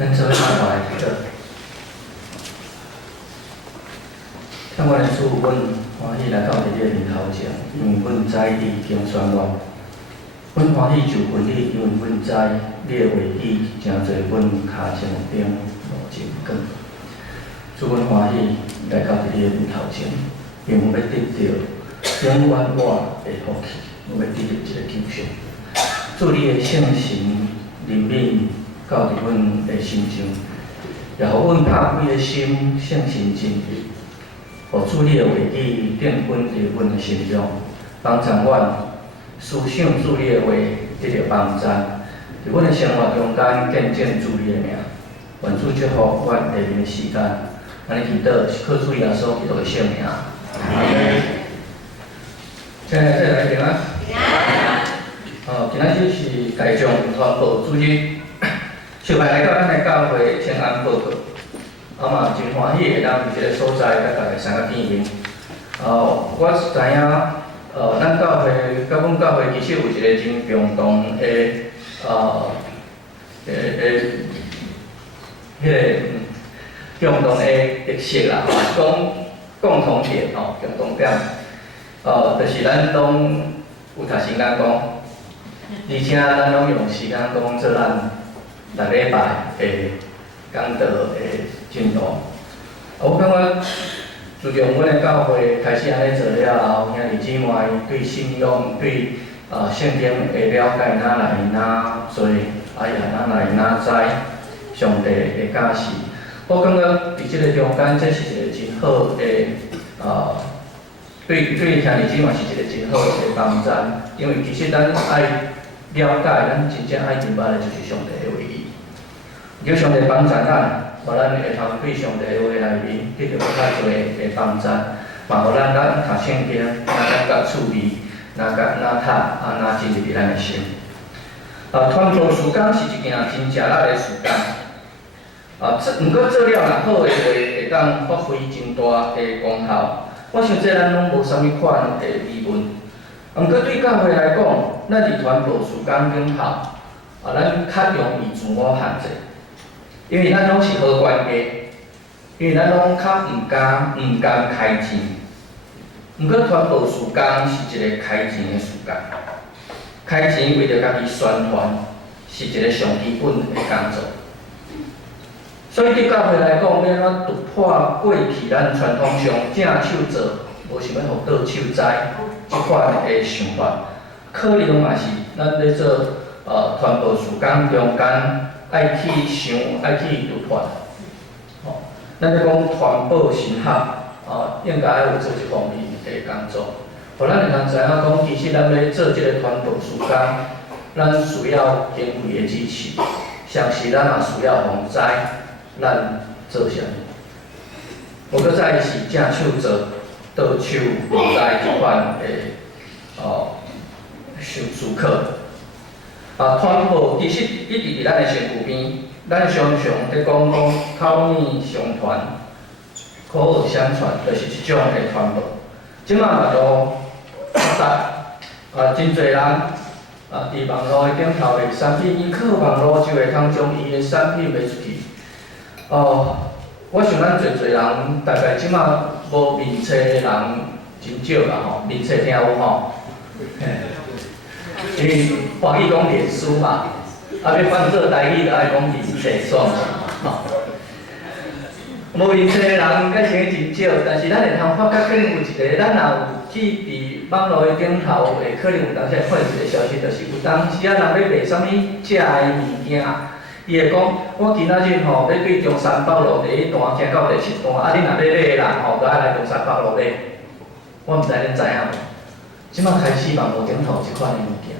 咱做下大的祈祷。天阮的主，阮欢喜来到你的面头前，因为阮知你经宣愿。阮欢喜就份你，因为阮知你的话语诚侪，阮骹前顶路真广。主，阮欢喜来到你的面头前，因为要得到永远我的福气，我要得到一个救赎。主，你的圣神灵敏到伫阮的心上，也互阮拍开的心圣神进入，互主你的话语定根伫阮的心中，帮助阮思想主你的话得到帮助，伫阮的生活中间见证主你的名。愿主祝福阮下面的时间，安尼祈祷是靠主耶稣基督的圣名。亲爱的来宾啊！今仔日是大众传播主日，小白来到咱的教会请安报告，嘛真欢喜会当伫即个所在甲大家相甲见面。我知影，咱教会甲阮教会其实有一个真共同的共同的特色啦，是讲共同点共同点，就是咱拢有读圣经讲。而且咱拢用时间讲做咱6礼拜的讲道的进度。我感觉自从阮的教会开始安尼做了后，兄弟姊妹对信仰、对圣经的了解哪来哪多，也哪来哪知上帝的教示。我感觉伫即个中间，这是一个真好的对兄弟姊妹是一个真好的帮助，因为其实咱爱了解，咱真正爱明白的就是上帝的话语。求上帝帮助咱，互咱会通对上帝的话内面得到较侪的帮助，嘛互咱读圣经，咱甲处理，哪读，哪进入咱的心。传道事工是一件真吃力的事工。毋过做了若好的话，会当发挥真大的功效。我想这咱拢无啥物款的疑问。毋过对教会来讲，咱伫传道事工顶头，咱较容易自我限制，因为咱拢是好管家，因为咱拢较毋甘开钱。毋过传道事工是一个开钱的事工，开钱为着家己宣传，是一个上基本的工作。所以对教会来讲，要安怎突破过去咱传统上正手做，无想要互倒手栽即款的想法，可能嘛是咱咧做传道事工中间爱去想、爱去突破。咱咧讲传播神学，应该爱有做即方面的工作，互咱会通知影讲，其实咱咧做即个传道事工，咱需要经费的支持，同时咱也需要防灾。咱做啥物？无搁再是正手做，倒手无知即款的思考。传播其实一直伫咱的身躯边，咱常常咧讲口耳相传、口耳相传，就是一种的传播。即马嘛都发达，真侪人伫网络的顶头的产品，伊靠网络就会通将伊的产品卖出去。我想咱侪人大概即马无面册的人真少啦吼，面册听有吼，因为欢喜讲脸书嘛，要翻做台语就爱讲面册算是吼。无面册的人改成真少，但是咱会通发觉可能有一个，咱若有去伫网络的顶头，会可能有当时看一个消息，就是有当时人要卖啥物食的物件。伊会讲，我今仔日要对中山北路第1段行到第7段，你若要买的人就爱来中山北路买。我毋知恁知影无？即摆开始网络顶头即款的物件。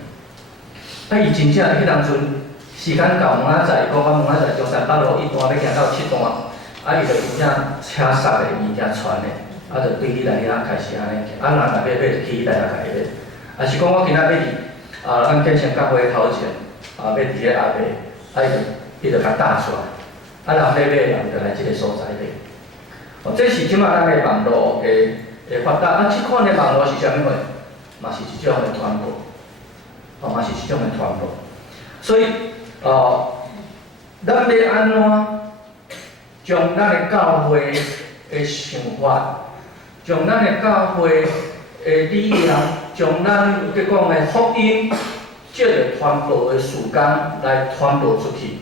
伊真正迄当阵时间到，明仔载讲我明仔载中山北路1段要行到7段，伊就真正车杀的物件传的，就对你来遐开始安尼，人若要买就去来甲伊买。也是讲我今仔要伫咱建成教会头前，要伫咧后壁。伊就甲打出来，人要买人就来即个所在买。这是即马咱个网络的发达，即款的网络是啥物货？嘛是一种的传播，嘛是一种的传播。所以咱要安怎将咱的教会的想法，将咱的教会的理念，将咱有讲的福音，借着传播的时间来传播出去，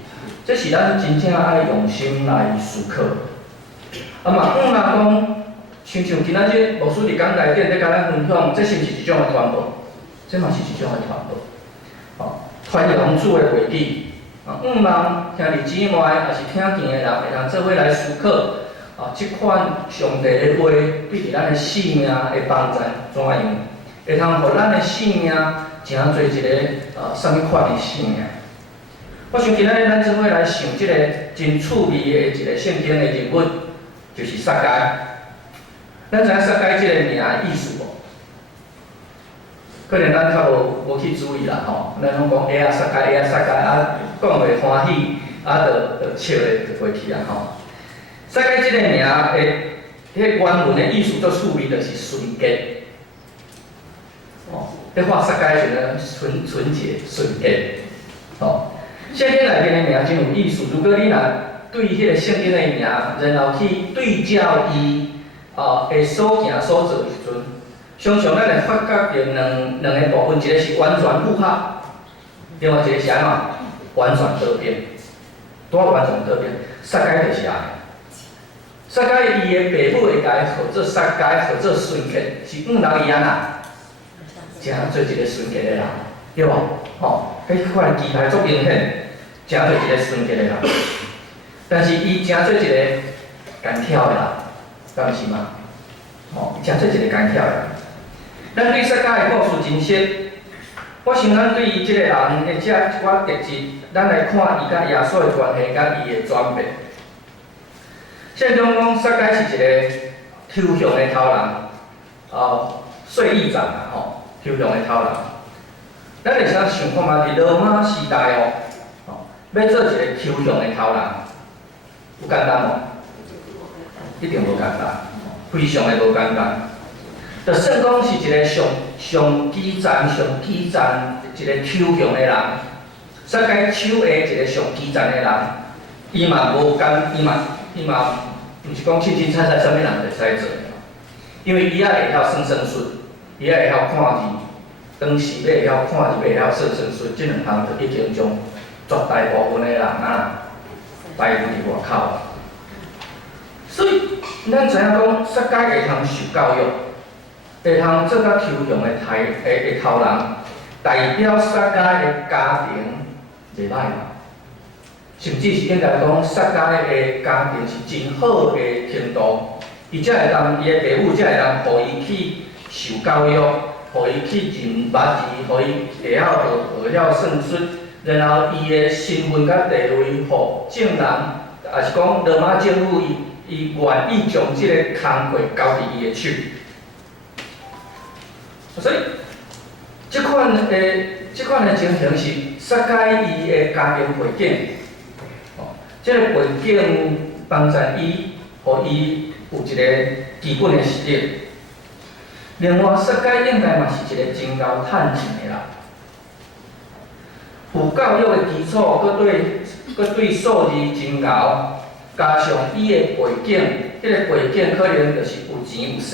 这是咱真正爱用心来思考。啊嘛，若讲，像今仔日牧师伫讲内底咧甲咱分享，这是毋是一种的传播？这嘛是一种的传播。哦，传扬主的话语。啊，毋茫兄弟姊妹，也是听见的人，会通做伙来思考。啊，即款上帝的话，对伫咱的生命会帮助怎样？会通互咱的生命成做一个啥物款的生命？我想今仔日咱做伙来想即个真趣味的一个圣经的人物，就是撒该。咱知影撒该即个名意思无？可能咱较无去注意啦吼，咱拢讲撒该啊，讲袂欢喜，啊，就笑咧就过去啊吼。撒该即个名的，迄原文的意思做趣味，就是纯洁。哦，咧画撒该时阵，纯洁、纯洁。哦，圣经内面的名真有意思。如果你若对迄个圣经的名，然后去对照伊的所行所做的时阵，常常咱会发觉着两个部分，一个是完全符合，另外一个是安怎完全得变。拄完全得变，撒该就是安尼。撒该伊的父母会甲伊号做撒该，号做纯洁，是人伊安那，诚做一个纯洁的人，对无？吼，迄款期待足明显，诚做一个纯洁的人。但是伊诚做一个干跳的人，敢毋是吗？吼，诚做一个干跳的人。咱对撒该的故事真熟，我想咱对伊即个人的这一寡特质，咱来看伊甲耶稣的关系，甲伊的转变。圣经讲撒该是一个抽象的头人，税役长啊，吼，抽象的头人。咱会想想看嘛，伫罗马时代要做一个抽象的头人，有简单无？一定无简单，非常的无简单。就算讲是一个上基层一个抽象的人，撒该手下一个上基层的人，伊嘛毋是讲清清楚楚啥物人会使做，因为伊也会晓算算术，伊也会晓看字，当时要会晓看字，要会晓算算术，即两项就已经将绝大部分的人排伫外口。所以咱知影讲撒该会通受教育，会通做甲抽象的头人，代表撒该的家庭袂歹嘛。甚至是应该讲，撒该的家庭是真好的程度，伊才会当伊的父母才会当，互伊去受教育，互伊去认捌字，互伊会晓学晓算术，然后伊的身份甲地位，互证人，也是讲罗马政府伊愿意将即个工课交伫伊的手。所以，即款的情形是撒该伊的家庭背景。这个背景帮助伊，互伊有一个基本的实力。另外，撒该应该嘛是一个真够趁钱的人，有教育的基础，佮对数字真够，加上伊的背景，迄个背景可能就是有钱有势。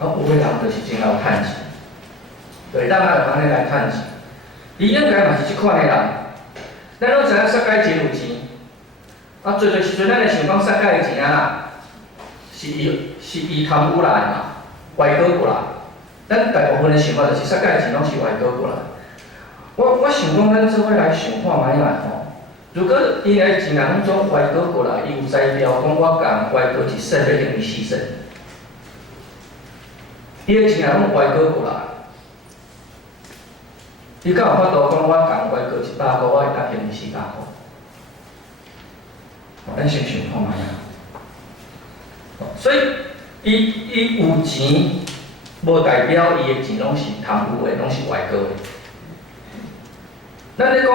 有个人就是真够趁钱，就是咱爱用安尼来趁钱。伊应该嘛是即款的人。咱拢知影撒该真有钱，做时阵咱会想讲撒该的钱啊，是伊贪污来嘛，歪倒过来。咱大部分的想法就是撒该的钱拢是歪倒过来。我想讲，咱做伙来想看卖啦吼。如果伊的钱啊拢总歪倒过来，伊有才调讲我共歪倒一世要用伊4世，伊的钱啊拢歪倒过来。伊敢有法度讲我共歪过100块，我会当还你400块？咱想想看卖啊。所以，伊有钱，无代表伊的钱拢是贪污的，拢是歪过的。咱咧讲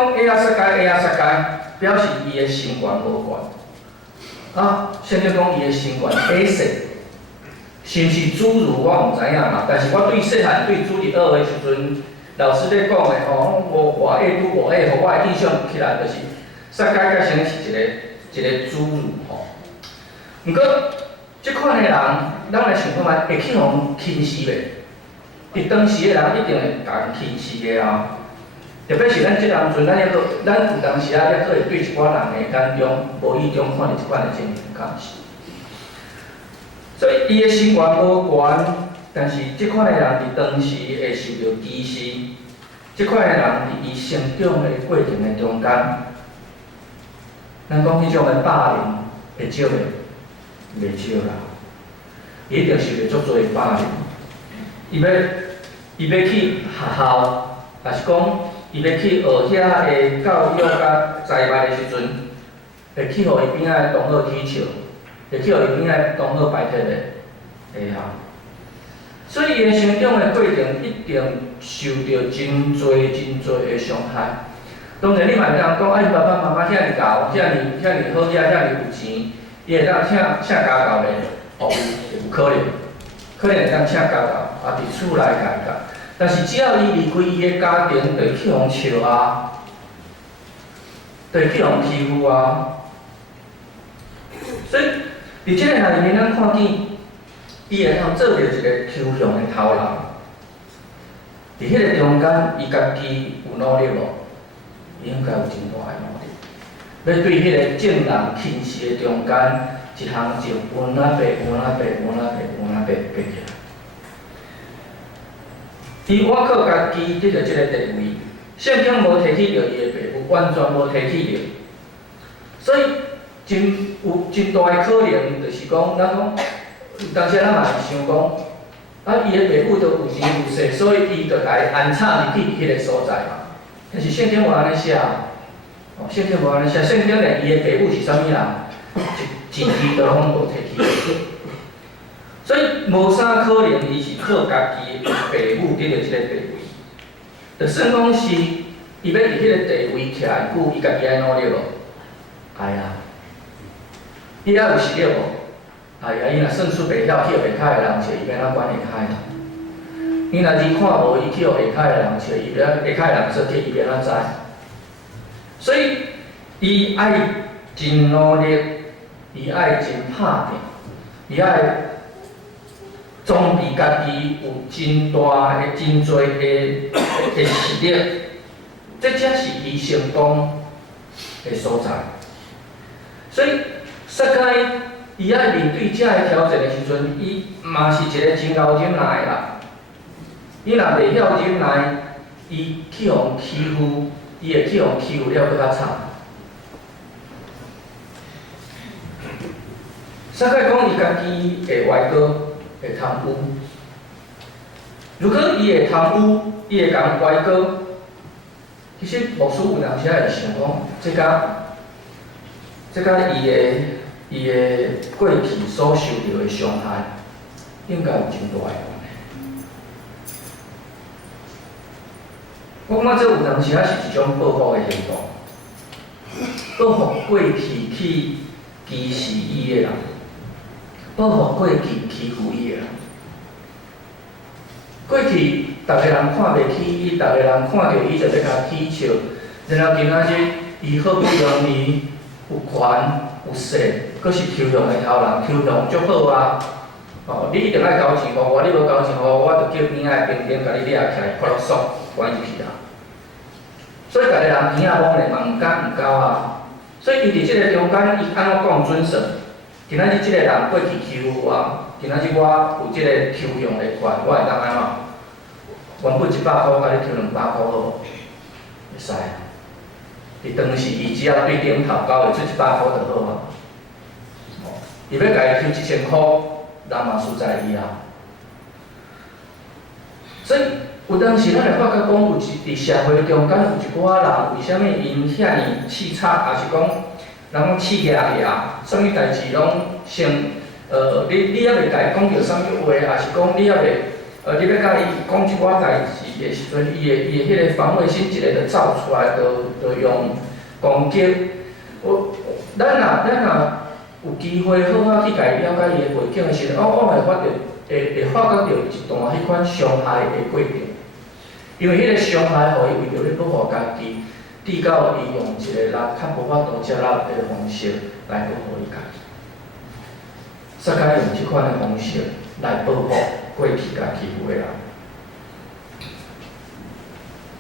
撒该，表示伊的身悬无悬。先咧讲伊的身悬世，是毋是主如我毋知影嘛？但是我对细汉对主伫学的时阵。老师咧讲的吼，我下拄我下，互我的印象起来就是煞改甲成是一个侏儒吼。毋过，即款的人，咱来想看觅，会去互轻视袂？伫当时的人一定会甲人轻视的啊。特别是咱即当阵，咱有当时啊，也可会对一寡人的眼中无意中看到一款的情形，敢是？所以伊的身源无悬，但是即款的人伫当时会受到歧视。即款的人伫伊成长的过程的中间，咱讲迄种的霸凌会少袂？袂少啦，伊一定受到足侪霸凌。伊要去学校，也是讲伊要去学遐的教育甲栽培的时阵，会去互伊边仔的同学踢笑，会去互伊边仔同学排斥的会晓。所以伊的成长的过程一定受到真侪的伤害。当然，你嘛会当讲，啊，伊爸爸妈妈遐尔教，遐尔好遐尔有钱，伊会当请家教咧？哦，有可能，可能会当请家教，啊，伫厝内教。但是只要伊离开伊的家庭，就会去互笑啊，就会去互欺负啊。所以，伫即个内面，咱看见。伊会当做着一个抽象的头人，伫迄个中间，伊家己有努力无？伊应该有真大的努力。要对迄个正人轻视的中间，一项就弯啊爬起来。伊挖靠家己得到即个地位，圣经无提起着伊的爸母，完全无提起着。所以有真大的可能，就是讲，咱讲。当时咱嘛是想讲，啊，伊的爸母都有钱有势，所以伊就来安插入去迄个所在嘛。但是圣经无安尼写，圣经无安尼写，圣经连伊的爸母是啥物人，一字都拢无提起。所以无啥可能，伊是靠家己的爸母得到即个地位。就算讲是伊要伫迄个地位徛会久，伊家己爱努力无？爱啊！伊爱有实力无？哎呀，伊若算术袂晓，去互会晓的人找，伊要哪管会晓啦？伊若字看无，伊去互会晓的人找，伊要会晓的人说替伊要哪知？所以，伊爱真努力，伊爱真拍拼，伊爱装备家己有真大的、真侪的实力，这才是伊成功的所在。所以，煞该。伊爱面对遮个挑战的时阵，伊嘛是一个真够忍耐的啦。伊若袂晓忍耐，伊去互欺负，伊会去互欺负了搁较惨。煞该讲伊家己会歪哥，会贪污。如果伊会贪污，伊会共歪哥，其实牧师有当时会想讲，这甲伊的过去所受到的伤害，应该有真大的关系。我感觉这有当时啊是一种报复的行动，报复过去去歧视伊的人，报复过去欺负伊的人。过去，逐个人看袂起伊，逐个人看到伊就要甲踢笑，然后今仔日伊好不容易有权有势。佫是抽象的头人，抽象足好啊！哦，你一定爱交钱互我，你无交钱互我，我就叫边仔兵丁甲你掠起来，快乐爽，关入去啊！所以逐个人耳仔摸咧嘛，毋敢毋交啊！所以伊伫即个中间，伊安怎讲准绳？今仔日即个人过去欺负我，今仔日我有即个抽象的权，我会当安怎？原本100块，甲你抽200块好无？会使。伫当时，伊只要对顶头交会出100块就好啊。伊要家己抽1000块，人嘛输在伊啊。所以有当时咱会发觉讲，伫社会中间有一寡人，为虾米因遐尔刺插，也是讲，人讲刺牙牙，啥物代志拢先，你还袂家己讲着啥物话，也是讲你还袂，你要甲伊讲一寡代志的时阵，伊的迄个防卫心一个就走出来，就用攻击。咱若有机会好好去家己了解伊的背景的时候，我会发觉着一段迄款伤害的过程。因为迄个伤害，互伊为着咧保护家己，至到伊用一个较无法度接纳的方式来保护伊家己。萨该用即款的方式来保护过去甲欺负的人，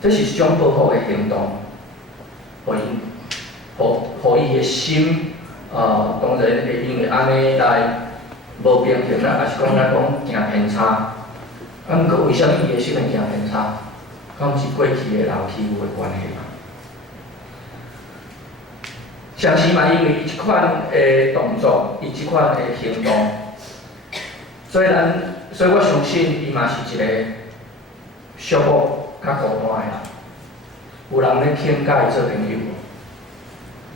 这是一种保护的行动，互伊的心，当然会因为安尼来无平衡啦，也是讲咱讲行偏差。毋过为虾米伊的心会行偏差？敢毋是过去的人欺负的关系嘛？相时嘛，因为伊即款的动作，伊即款的行动，所以我相信伊嘛是一个寂寞较孤单的人。有人咧肯甲伊做朋友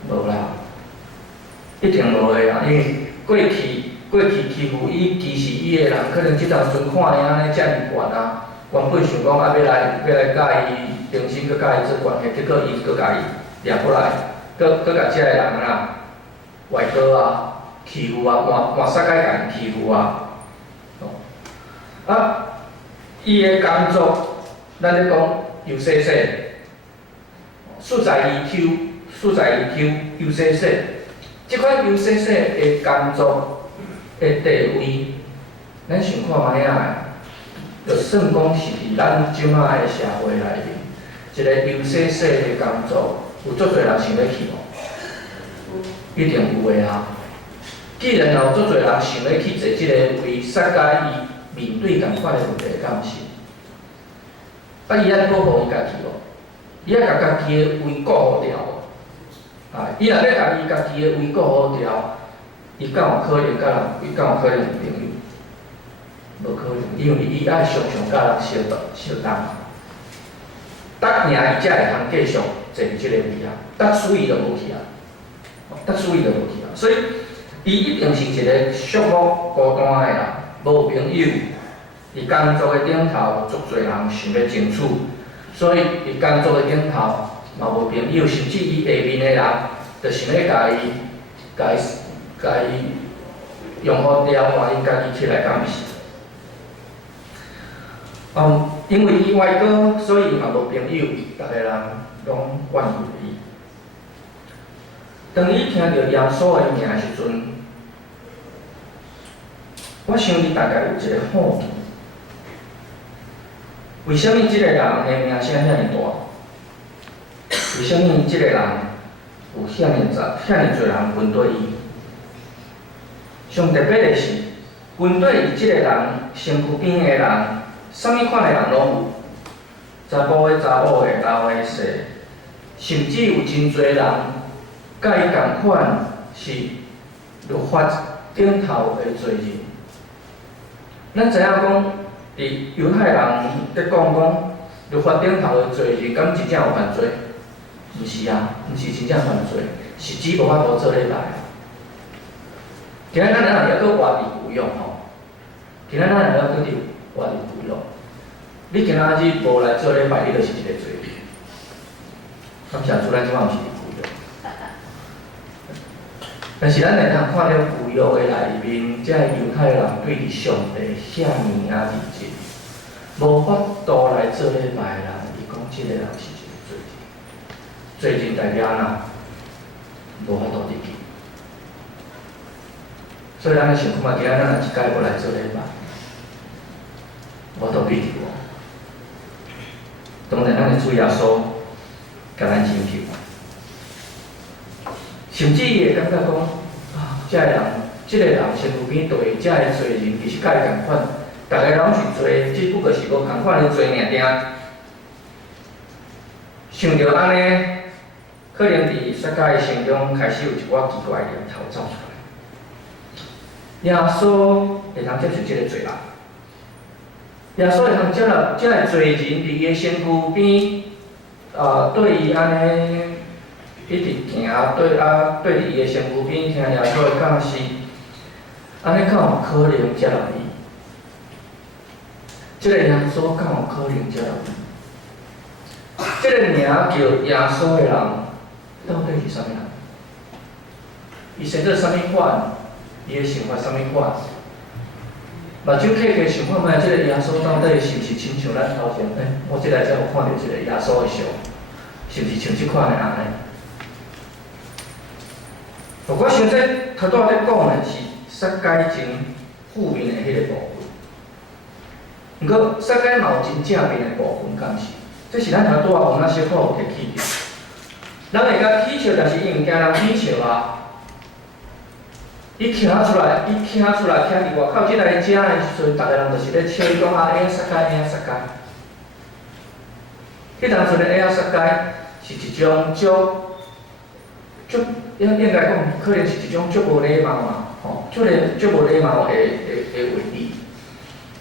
无？无啦，一定无的啦，因为过去欺负伊、歧视伊的人，可能即阵阵看伊安尼遮尔悬啊，原本想讲要来甲伊重新佮甲伊做关系，结果伊佮甲伊掠过来。佮甲遮个人啊，歪倒啊，欺负啊，换世界甲伊欺负啊，伊的工作，咱咧讲优势势，素材伊抽，优势势，即款优势势的工作的地位，咱想看卖啊，就算讲是伫咱即摆的社会内面，一个优势势的工作。有足侪人想要去无？一定有诶啊！既然有足侪人想要去做即个为世界伊面对共款诶问题，敢毋是？伊爱保护伊家己无？伊爱甲家己诶胃顾好调无？伊若要甲伊家己诶胃顾好调，伊敢有可能甲人？伊敢有可能有朋友？无可能，因为伊爱常常甲人相斗。得赢伊才会通继续坐伫即个位啊，得输伊就无去啊，所以伊一定是一个寂寞孤单的人，无朋友。伊工作的顶头，足侪人想要争取，所以伊工作的顶头嘛无朋友，甚至伊下面的人，就想要甲伊用好了，换伊家己起来，敢毋是？因为伊歪倒，所以伊嘛无朋友，逐个人拢怨尤伊。当伊听到耶稣的名时阵，我想伊大概有一个好奇：为什么即个人的名声遐尼大？为什么即个人有遐尼侪人跟对伊？上特别的是，跟对伊即个人身躯边的人。啥物款的人拢有，查甫的、查某的、老的、细，甚至有真侪人，甲伊共款是律法顶头的罪人。咱知影讲，伫犹太人咧讲律法顶头的罪人，敢真正有犯罪？毋是啊，毋是真正犯罪，是指无法度做礼拜。今仔咱若要搁活伫有用吼，今仔咱若要搁伫活伫有用。你今仔日无来做礼拜，你就是一个罪人。感谢主，咱即摆毋是伫旧约，但是咱会通看到旧约的内面，遮犹太人对伫上帝遐尔啊认真，无法度来做礼拜的人，伊讲即个人是一个罪人。罪人代表安怎？无法度入去。所以咱想看嘛，今仔咱若一届无来做礼拜，我都必伫我。当然，咱的主耶稣甲咱拯救，甚至伊会感觉讲，即个人身躯边对遮个罪人，其实甲伊共款，逐个拢是罪，只不过是无共款的罪尔定。想着安尼，可能伫世界的心中开始有一寡奇怪的念头走出来。耶稣会通接受即个罪人。耶稣会通接纳遮个罪人伫伊的身躯边，对伊安尼一直行，对伫伊的身躯边听耶稣的教示，安尼敢有可能接纳伊？即个耶稣敢有可能接纳伊？即个名叫耶稣的人，到底是啥物人？伊生做啥物款？伊的想法啥物款？目睭起起想看卖，即个耶稣到底是毋是亲像咱头前？我即来才有看到即个耶稣的像，是毋是像即款的安尼？我想这头拄仔咧讲的是撒该真负面的迄个部分，毋过撒该嘛有真正面的部分，敢是？这是咱头拄仔往那小可有提起着。咱会甲起笑，但是伊毋惊人起笑啊。伊听出来，听伫外口即来遮的时阵，逐个人就是咧笑伊讲啊，哎呀撒该，哎呀撒该。迄当阵的哎呀撒该是一种应该讲，可能是一种足无礼貌嘛，吼，足无礼貌的话语，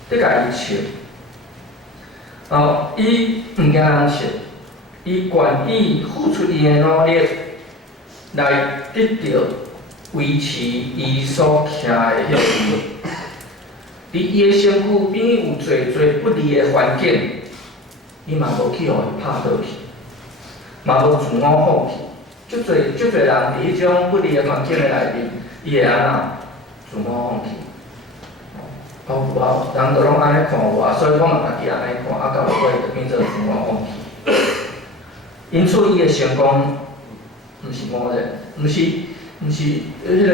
咧甲伊笑。伊毋惊人笑，伊愿意付出伊的努力来得到维持伊所徛的迄个地位。伫伊的身躯边有侪不利的环境，伊嘛无去互伊拍倒去，嘛无自我放弃。足侪人伫迄种不利的环境的内面，伊会安怎自我放弃？人都拢安尼看我，所以我嘛家己安尼看，到尾就变做自我放弃。因此，伊的成功，毋是默认，毋是迄个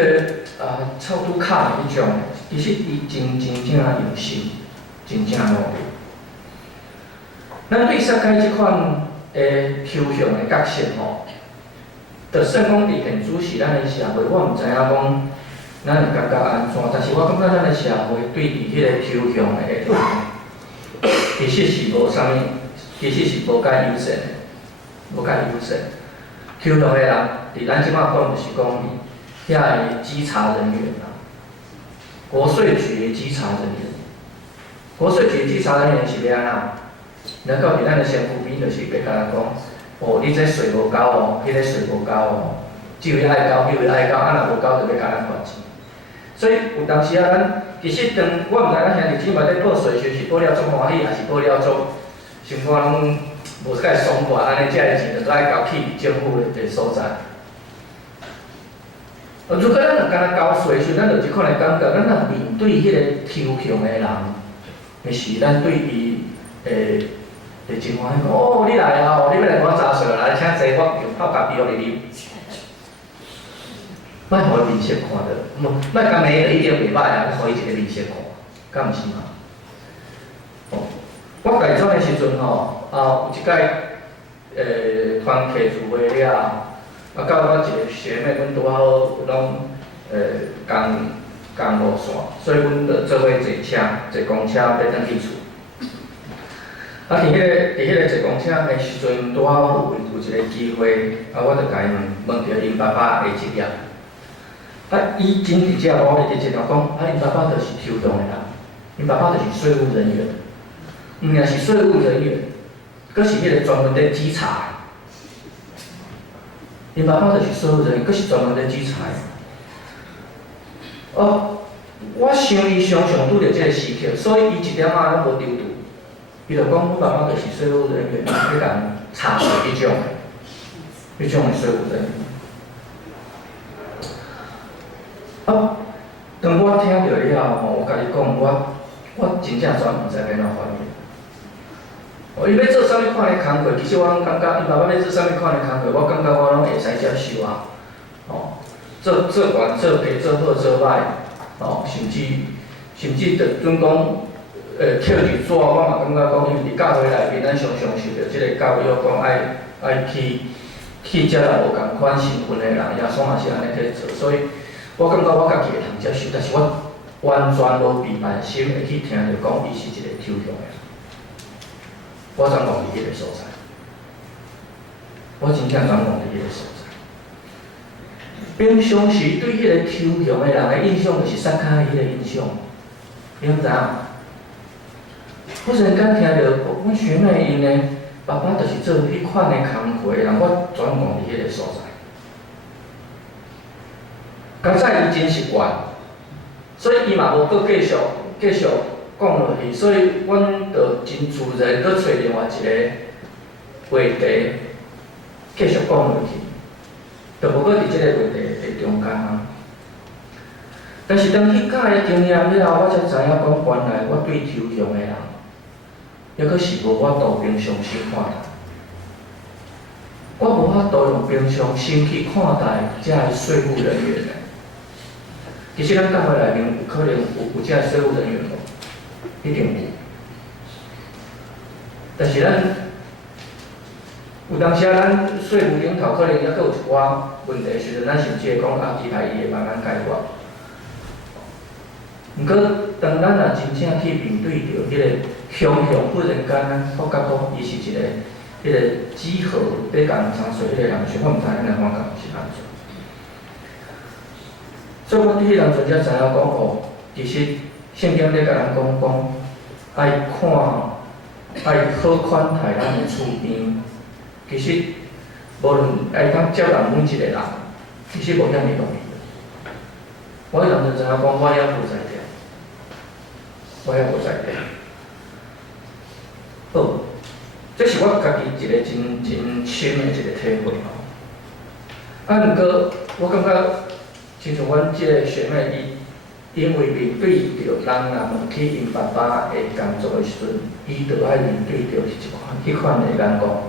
臭拄卡的迄种，其实伊真正用心，真正努力。咱对撒该即款的抽象的角色吼，就算讲伫现主是咱的社会，我毋知影讲咱会感觉安怎，但是我感觉咱的社会对于迄个抽象的其实是无啥物，其实是无介优先的，无介优先。抽象的人，伫咱即摆讲就是讲遐个稽查人员啊，国税局的稽查人员，国税局的稽查人员是要安怎？咱到伫咱的身躯边，就是要甲咱讲，哦，你这税无交哦，迄个税无交哦，这位爱交，迄位爱交，啊若无交，就要甲咱罚钱。所以有当时啊，咱其实我毋知咱兄弟姊妹咧报税时是报了足欢喜，还是报了足心肝拢无介爽快，安尼遮个钱就爱交去政府的所在。如果咱若敢交税时，咱就即款的感觉，咱若面对迄个抽象的人，的是咱对伊会真欢喜讲，哦，你来啊，哦，你要来我查税来，请坐，我用泡咖啡互你啉。莫互伊面色看到，莫讲伊就一定袂歹啊，互伊一个面色看，敢毋是嘛？我大专的时阵吼，有一届团契聚会了，到我一个学妹，阮拄好拢共路线，所以阮就做伙坐公车要转去厝。伫迄个坐公车的时阵，拄好有一个机会，我就甲伊问着因爸爸的职业。伊真直接直接甲讲，因爸爸就是抽动的人，因爸爸就是税务人员，毋仅是税务人员，佫是迄个专门咧稽查的。因爸爸就是税务人员，佫是专门咧稽查的。我想伊常常拄着即个时刻，所以伊一点仔拢无丢度。伊就讲，阮爸爸就是税务人员，要甲查税迄种的税务人员。当我听到了吼，我甲你讲，我真正全毋知要安怎反应。伊要做啥物款的工课，其实我拢感觉，伊爸爸要做啥物款的工课，我感觉我拢会使接受啊。做悬做低做好做歹，甚至就准讲扣入纸，我嘛感觉讲，因为伫教会内面，咱常常受到即个教育讲爱去接纳无共款身份的人，耶稣嘛是安尼去做，所以我感觉我家己会通接受，但是我完全无避万心会去听着讲伊是一个抽象的人，我全忘伫迄个所在，我真正全忘伫迄个所在。平常时对迄个抽象的人的印象，就是撒开迄个印象，你知影？忽然间听到阮学妹因的爸爸就是做迄款的工课的人，我全忘伫迄个所在。刚才伊真习惯，所以伊嘛无搁继续讲落去，所以阮就真自然搁找另外一个话题继续讲落去，就无搁伫即个话题的中间啊。但是当迄届的经验了后，我才知影讲，原来我对抽象的人，抑阁是无法度平常心看待。我无法度用平常心去看待遮个税务人员的。其实咱教会内面有可能有遮个税务人员无？一定有。但是咱有当时咱税务领头可能抑阁有一寡问题时阵，咱甚至会讲期待伊会慢慢解决。毋过，当咱若真正去面对着迄个雄忽然间发觉讲伊是一个迄个几何在共场所迄个人时，我毋知影咱感觉是安怎。所以我伫迄当阵才知影讲哦，其实圣经咧甲咱讲爱好款待咱的厝边，其实无论爱当接纳每一个人，其实无遐尼容易。我迄当阵知影讲，我也无在调。我也无在调。好，这是我家己一个真深的一个体会吼。毋过我感觉，亲像阮即个学妹伊，因为面对着人若问起因爸爸的工作的时阵，伊着爱面对着迄款的眼光，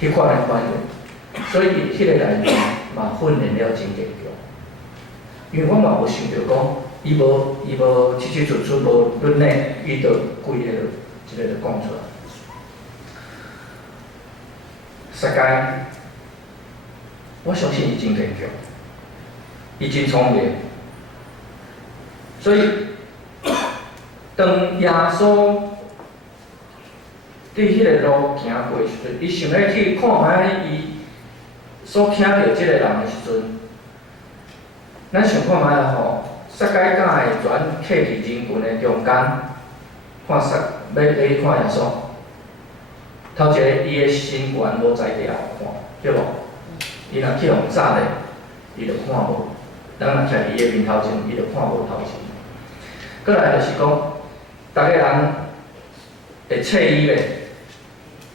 迄款的反应，所以伊迄个内面嘛训练了真坚强。因为我嘛无想着讲。伊无起出无论内，伊就规个一个就讲出来。实界，我相信伊真坚强，伊真聪明，所以当耶稣伫迄个路行过时阵，伊想要去看卖伊所听到即个人的时阵，咱想看卖啊吼。撒该敢会转客伫人群的中间，要去看耶稣。头一个，伊的身悬无在地下看，对无？伊若去互炸咧，伊就看无；咱若徛伫伊的面头前，伊就看无头前。过来就是讲，逐个人会测伊咧，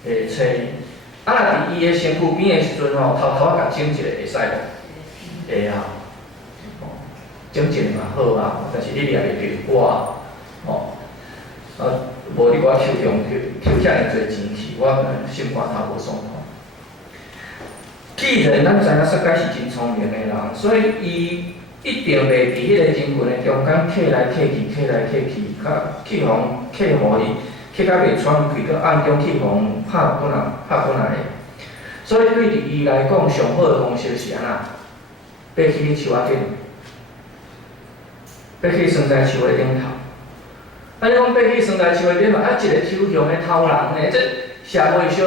会测伊。若伫伊的身躯边的时阵吼，偷偷甲整一个会使无？会啊。整一个嘛好啊，但是你掠袂着我，无你我抽遐尔侪钱去，我心肝头无爽快。既然咱知影撒该是真聪明的人，所以伊一定袂伫迄个人群的中间客来客去，去互伊，去甲袂喘气，佮暗中去互拍滚来的。所以对伫伊来讲，上好的方式是安那？爬去树仔顶。爬去酸菜树的顶头，你讲爬去酸菜树的顶头，一个抽象的偷人呢？这社会上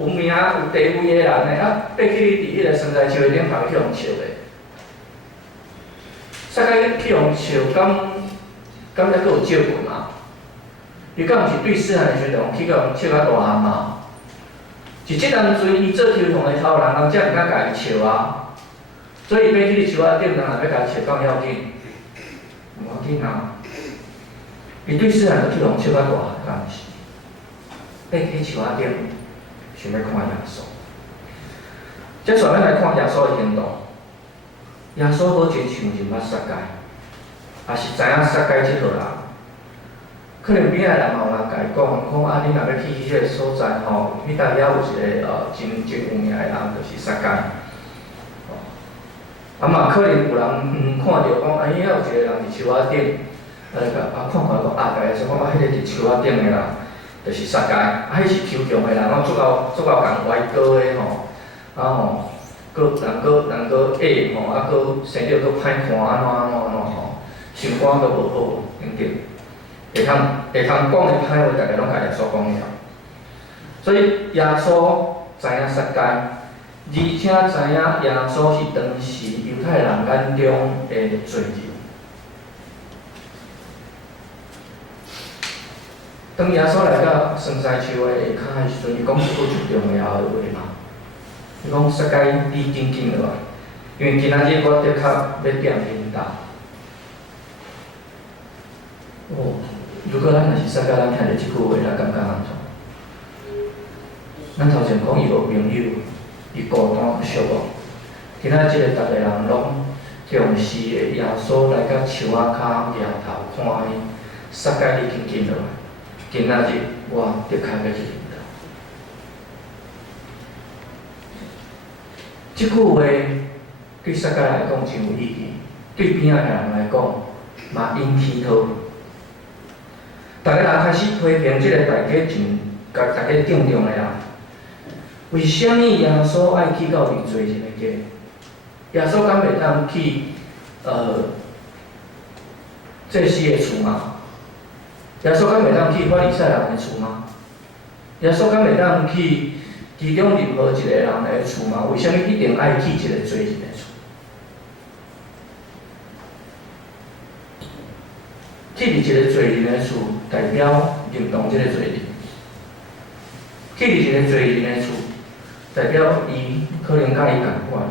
有名有地位的人呢，爬去伫迄个酸菜树的顶头去互笑的，撒该去互笑，敢还佫有照顾嘛？伊敢毋是对细汉的时阵去甲互笑到大汉嘛？是即当阵伊做抽象的偷人，人才毋敢甲伊笑啊。所以爬去树仔顶，人若要甲伊笑，敢要紧？无要紧啊！伊对细汉就去互笑到大汉，敢毋是？爬去树仔顶，想要看耶稣。接下来来看耶稣的行动。耶稣好真像认捌撒该，也是知影撒该即号人。可能边仔人嘛有人甲伊讲啊，你若要去迄个所在吼，迄搭遐有一个真有名的人，就是撒该。嘛可能有人看到讲，遐有一个人伫树仔顶，看讲甲伊说讲迄个伫树仔顶的人，就是撒该，迄是抽象的人，做到共歪高的吼，佫人佫矮吼，佫生着佫歹看安怎吼，心肝佫无好，等等，会通讲的歹话，大家拢甲耶稣讲了。所以耶稣知影撒该。而且知影耶稣是当时犹太人眼中的罪人。当耶稣来到酸菜树的下骹的时阵，伊讲一句最重要的话嘛。伊讲撒该，你紧紧落来，因为今仔日我得较要点领导。如果咱若是撒该，咱听到即句话，咱感觉安怎？咱头前讲伊无朋友。伊孤单去寂寞，今仔即个逐个人拢强势的耶稣来到树仔骹摇头看伊，撒该已经紧落来，今仔日我得开要去领导。即句话对撒该来讲真有意义，对边仔的人来讲嘛引起讨论。大家人开始批评即个大家真，甲大家敬重的人，为什么耶稣爱去到伊做一个家？耶稣敢袂当去祭司的厝吗？耶稣敢袂当去法利赛人的厝吗？耶稣敢袂当去其中任何一个人的厝吗？为什么一定爱去一个罪人的厝？去伫一个罪人的厝，代表认同即个罪人；去伫一个罪人的厝，代表伊可能甲伊共款。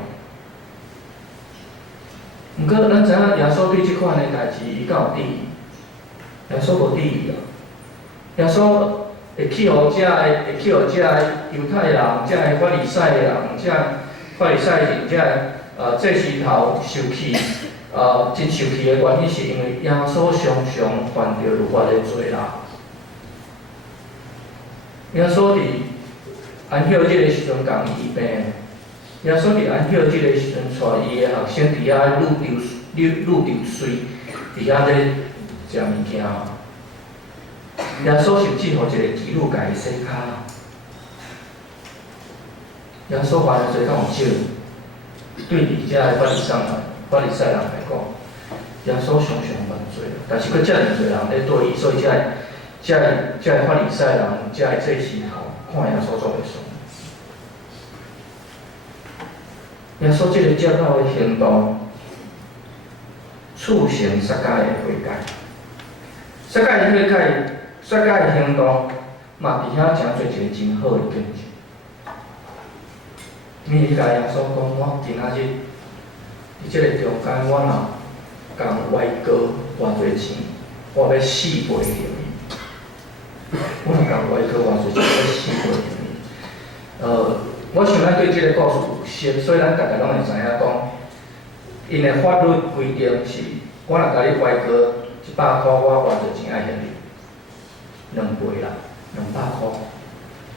毋过，咱知影耶稣对即款的代志，伊敢有注意？耶稣无注意啊！耶稣会去互遮犹太人、遮法利赛人、遮法利赛人、遮祭司头受气，真受气的原因是因为耶稣常常犯着律法的罪啦。耶稣伫安息日的时阵共伊病。耶稣伫安息日的时阵，带伊的学生伫遐愈流水，伫遐咧食物件。耶稣甚至互一个基督甲伊洗骹。耶稣犯的罪敢有少？对伫遮的法利赛人来讲，耶稣常常犯罪，但是佫遮尔侪人咧对伊，所以遮的法利赛人、遮的祭司头看耶稣做袂爽。耶稣即个接纳的行动，促成撒该的悔改。撒该的悔改，撒该的行动，嘛伫遐诚做一个真好的见证。因为甲耶稣讲，我今仔日伫即个中间，我若共歪哥偌侪钱，我要4倍还伊。我若共歪哥偌侪钱，要4倍还伊。我想咱对即个故事有熟，所以咱大家拢会知影讲，因的法律规定是，我若甲你歪过100块，我偌侪钱爱还你，2倍啦，200块，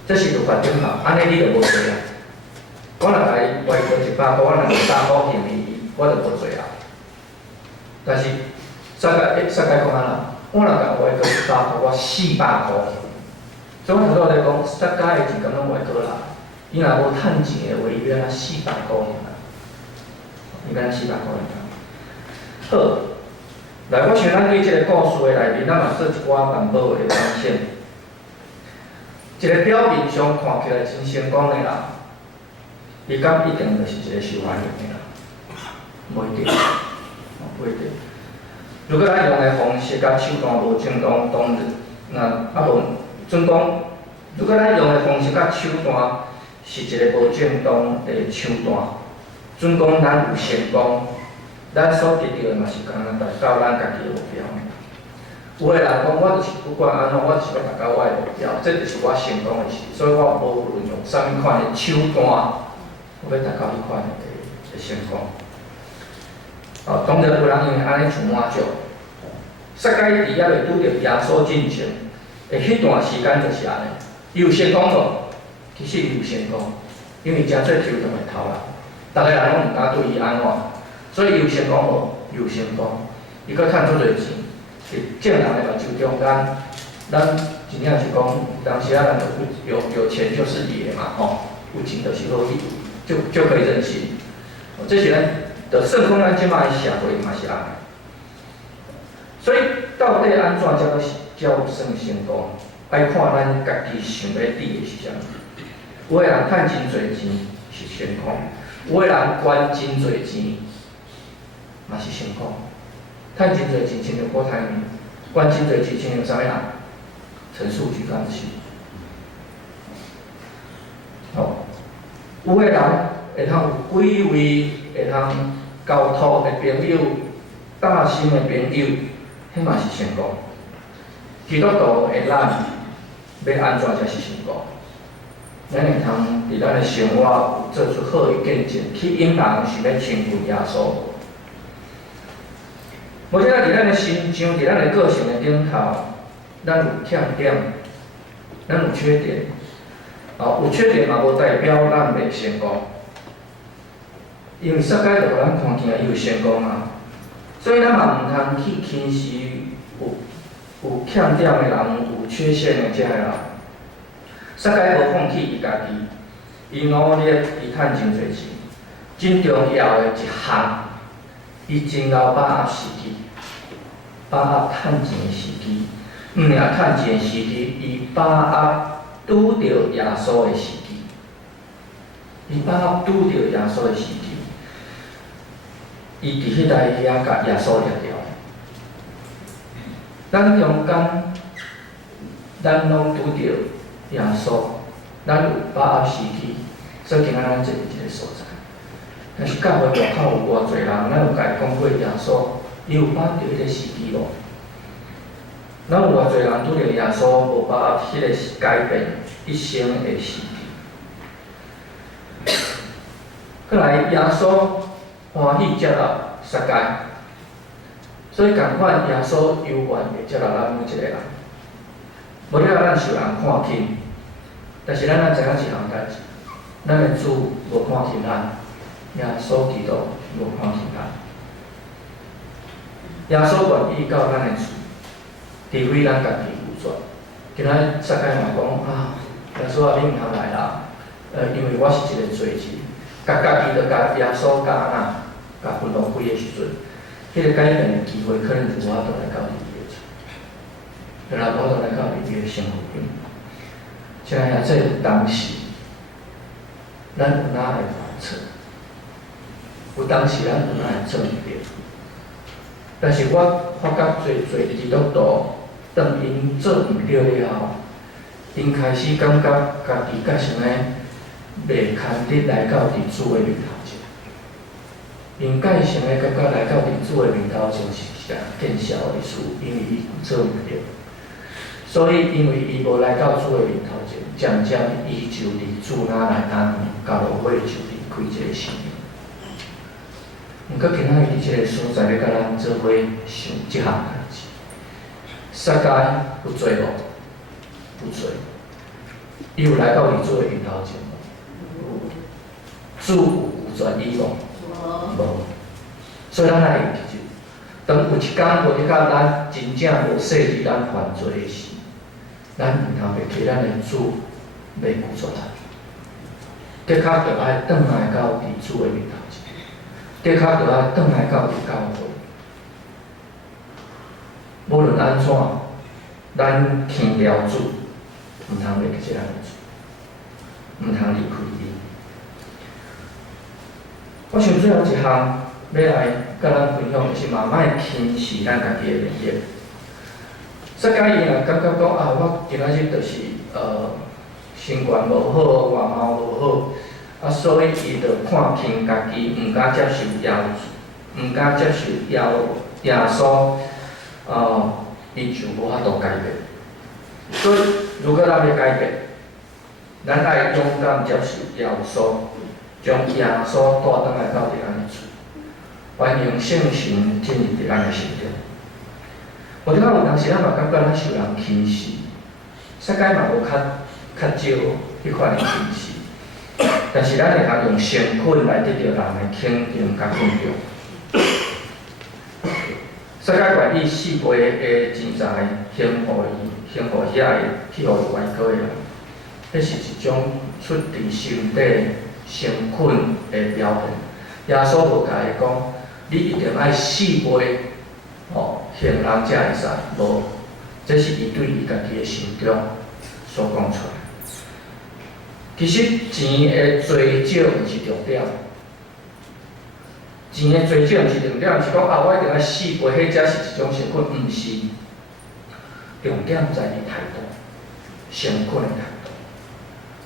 这是律法顶头，安尼你就无罪啦。我若甲伊歪过100块，我若200块还你，我就无罪啦。但是撒该讲安那，我若甲歪过100块，我400块，所以我头拄咧讲，撒该的钱敢拢歪过啦。伊若无趁钱的话，伊要拿400块尔，伊要拿400块尔。好，来，我想咱对即个故事的内面，咱嘛做一寡淡薄的反省。一个表面上看起来真成功的人，伊敢一定就是一个受欢迎的人？无一定，不一定。如果咱用的方式甲手段无正当，当然，无准讲，如果咱用的方式甲手段，是一个无正当的手段，准讲咱有成功，咱所得到的嘛是敢若达到咱家己的目标。有个人讲，我就是不管安怎，我就是要达到我的目标，这就是我成功的事，所以我无论用啥物款的手段，我要达到迄款的成功。当然有人因为安尼自满足，撒该伫遐袂拄着耶稣进前的迄段时间就是安尼，伊有成功无？其实伊有成功，因为真做抽中的头啦，逐个人拢毋敢对伊安怎，所以伊有成功无？有成功，伊佫趁足侪钱，是正人的目睭中间，咱真正是讲，当时啊，咱有钱就是野嘛，吼，有钱就是好就可以任性，这是咱的算讲咱即摆的社会嘛是安尼，所以到底安怎才有算成功？爱看咱家己想要得的是啥物。有个人趁真侪钱是成功，有个人捐真侪钱嘛是成功。趁真侪钱亲像郭台铭，捐真侪钱亲像啥物人？陈树菊敢是？哦，有个人会通有几位会通交托的朋友、大心的朋友，迄嘛是成功。基督徒的咱要安怎才是成功？咱会通伫咱的生活做出好的见证，去引导人想要亲近耶稣。无即个伫咱的心上，伫咱的个性的顶头，咱有欠点，咱有缺点。有缺点嘛，无代表咱袂成功。因为世界就互咱看见伊有成功啊，所以咱嘛毋通去轻视有欠点的人、有缺陷的遮个人。世界无放弃伊家己，伊努力伊趁真侪钱。真重要的一项，伊真够把握时机，把握趁钱的时机。毋尔趁钱的时机，伊把握拄着耶稣的时机，伊把握拄着耶稣的时机。伊伫迄台遐甲耶稣掠着。咱中间，咱拢拄着耶稣，咱有把握时机，所以今仔咱坐伫即个所在。但是教会外口有偌侪人，咱有甲伊讲过耶稣，伊有把握着迄个时机无？咱有偌侪人拄着耶稣，无把握迄个改变一生的时机。过来，耶稣欢喜接纳世界，所以共款耶稣有愿会接纳咱每一个人。无了咱受人看轻，但是咱知影一项代志，咱的主无看轻咱。耶稣基督无看轻咱，耶稣愿意到咱的厝，除非咱家己有权。今仔世界嘛讲啊，耶稣啊，你毋通来啦，因为我是一个罪人，家己就甲耶稣甲那，甲分浪费的时阵，迄个改变的机会可能就无法度来到你的厝，就来无法度来到你的生活中。像遐这有当时，咱有哪会犯错？有当时咱有哪会做唔对？但是我发觉侪基督徒，当因做唔对了后，因开始感觉家己甲像个袂堪得来到伫主的面头前。因甲伊像个感觉来到伫主的面头前是一件见笑的事，因为伊做唔对。所以因为伊无来到主的面头前，渐渐伊就伫主那来安眠，到落尾就离开这个生命。毋过今仔日伫即个所在，要甲咱做伙想即项代志。世界有罪无？有罪。伊有来到伫主的面头前无？主有权利无？无。所以咱爱用记住，当有一天无得到咱真正无涉及咱犯罪的时，咱毋通袂记咱的主要拒绝咱。的确着爱转来到伫主的面头前。的确着爱转来到伫教会，无论安怎，咱听了主，毋通袂记咱的主，毋通离开伊。我想最后一项要来甲咱分享的是，嘛莫轻视咱家己的能力。世界伊若感觉讲啊，我今仔日就是身悬无好，外貌无好。所以伊就看轻家己，毋敢接受毋敢接受耶稣，伊就无法度改变。所以，如果咱要改变，咱爱勇敢接受耶稣，将耶稣带转来到伫咱的厝，欢迎圣神进入伫咱的心中。或者有当时咱嘛感觉咱受人轻视，世界嘛无较少迄款的轻视。但是咱会通用诚恳来得到人的肯定甲尊重。世界愿意4倍的钱财献互伊，献互遐个去互伊外国的人，迄是一种出自心底诚恳的表现。耶稣无甲伊讲，你一定爱4倍献人才会使，无，这是伊对伊家己的心中所讲出来。其实钱的多少毋是重点，钱的多少毋是重点，毋是讲啊，我一定要4倍，迄才是一种诚恳，毋是。重点在于态度，诚恳的态度。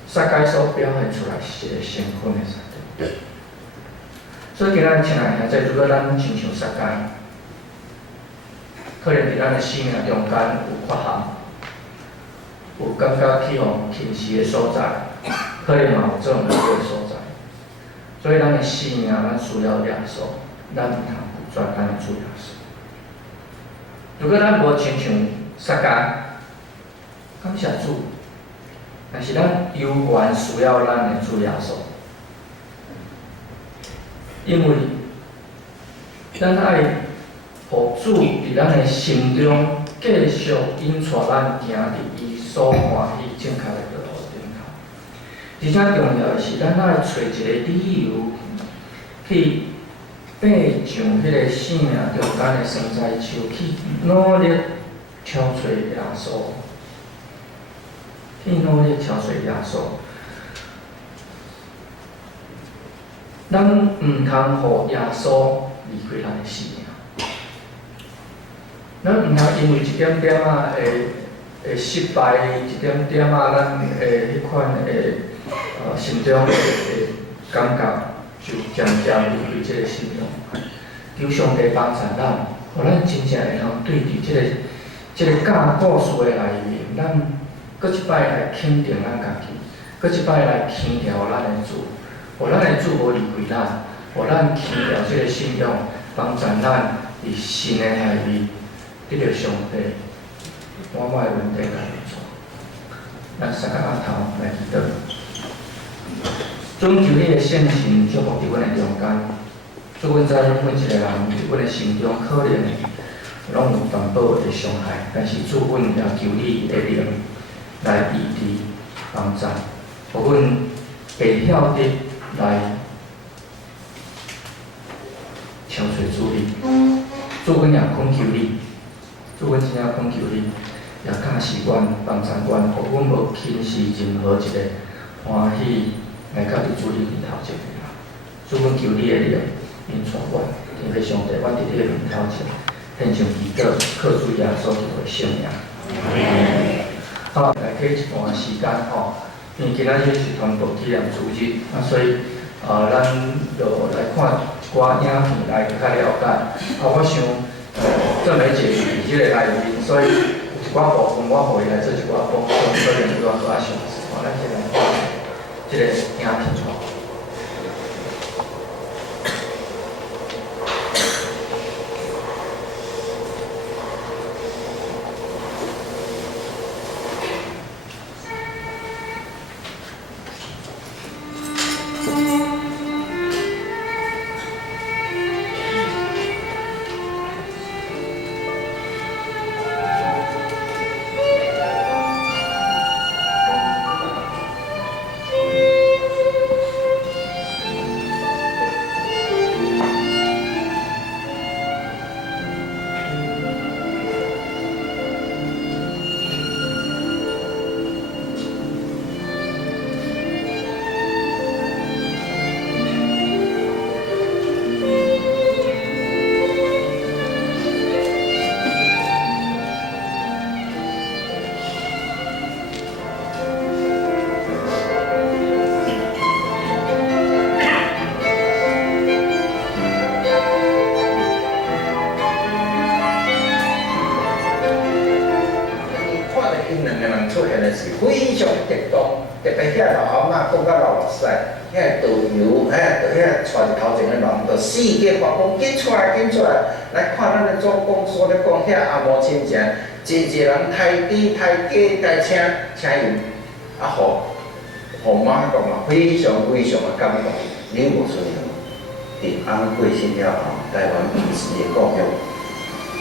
世界所表现出来是一个诚恳的态度。所以今仔亲爱的兄弟，如果咱亲像世界，可能伫咱的生命中间有缺陷，有感觉去互轻视的所在。可能嘛有这种难过的所在，所以咱的生命咱需要耶稣，咱毋通拒绝咱的主耶稣。如果咱无亲像撒迦，感谢主，但是咱犹原需要咱的主耶稣，因为咱爱互主伫咱的心中继续引带咱行伫伊所欢喜正确的道路顶头。而且重要的是，咱爱找一个理由去爬上迄个生命中间的生菜树，去努力挑找耶稣，去努力挑找耶稣。咱毋通互耶稣离开咱的生命。咱毋通因为一点点仔的失败，一点点仔咱的迄款的心中的感觉，就渐渐离开即个信仰。求上帝帮助咱，互咱真正会通对伫即个教故事的内面，咱搁一摆来肯定咱家己，搁一摆来牵调咱的主，互咱的主无离开咱，互咱牵调即个信仰，帮助咱伫新的内面。得到上帝满满的问题来帮助，咱三个阿头来祈祷。主求你的圣神祝福伫阮的中间，主阮知影每一个人伫阮的心中可能拢有烦恼的伤害，但是主阮也求你的灵来医治帮助，互阮会晓得来挑找主你，主阮也恳求你。主，阮真正恳求你，也教示阮、帮助阮，互阮无轻视任何一个欢喜来到伫主你面头前的人。主，阮求你的灵引带阮，天父上帝，阮伫你的面头前献上祈祷，靠主耶稣基督的圣名。好，来过一段时间吼，因为今仔日是团部纪念主日，所以咱就来看一寡影片来较了解。我想。郑梅姐是伫即个内面，所以有一寡部分我互伊来做一寡补充，所以有我做啊详细。咱先来看即个影片吼。非常激动，特别遐老阿嬷讲到老师，遐导游，遐传头前的人，就四界发讲，紧出来，紧出来，来看咱的总公所咧讲遐阿嬷亲情，一个人抬猪、抬鸡、抬车、车油，互妈讲啊，非常非常的感动。你无信哦，伫翁过身了后，台湾毋是伊的故乡，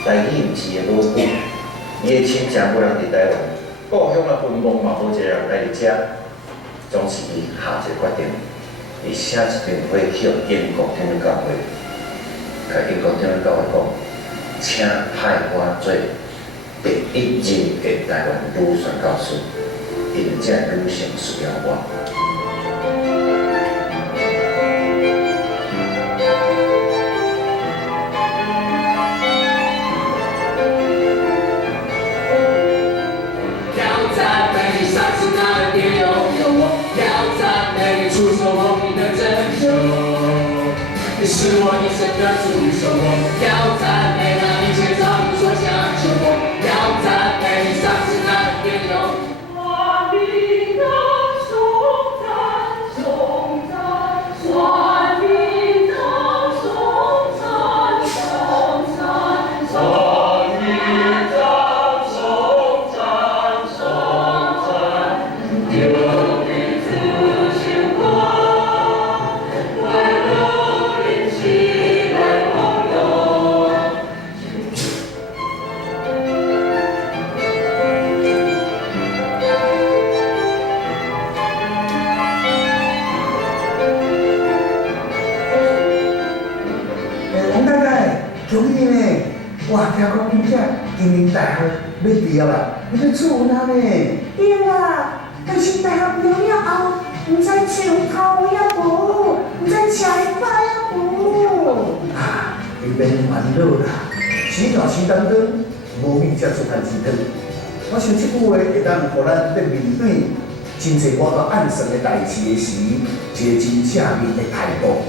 台语毋是伊的母语，伊的亲情无人伫台湾。故乡的坟墓嘛，无一个人来伫遮，总是伊下一个决定，伊写一篇话向英国天主教会，甲英国天主教会讲，请派我做第一任的台湾女宣教师，因为这女性需要我。是我一生的主守我，要赞美那一切造物所享受我，要赞美你赏赐那的天佑。万民的颂赞，颂赞，万民的颂赞，颂赞，万民。哇，听讲恁遐今年大学要毕业啦，你要做哪呢？对啦，但是大学毕业后，唔知上头也无，唔知食会饱也无。啊，你免烦恼啦，时大时当当，无米才出汗钱汤。我想这句话会当互咱在面对真侪我到暗算的代志的时，一个真正面的态度。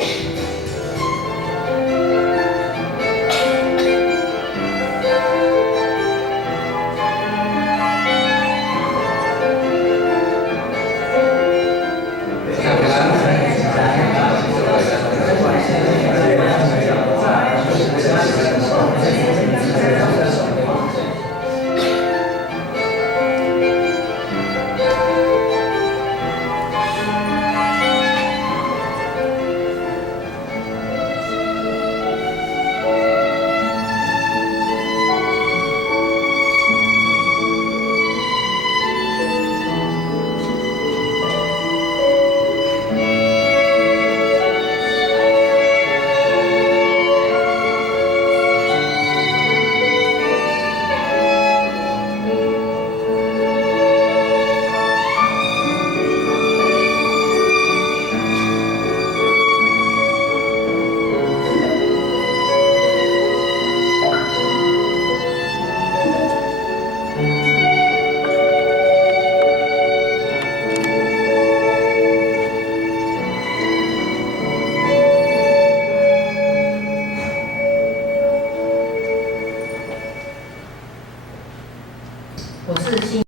我是新。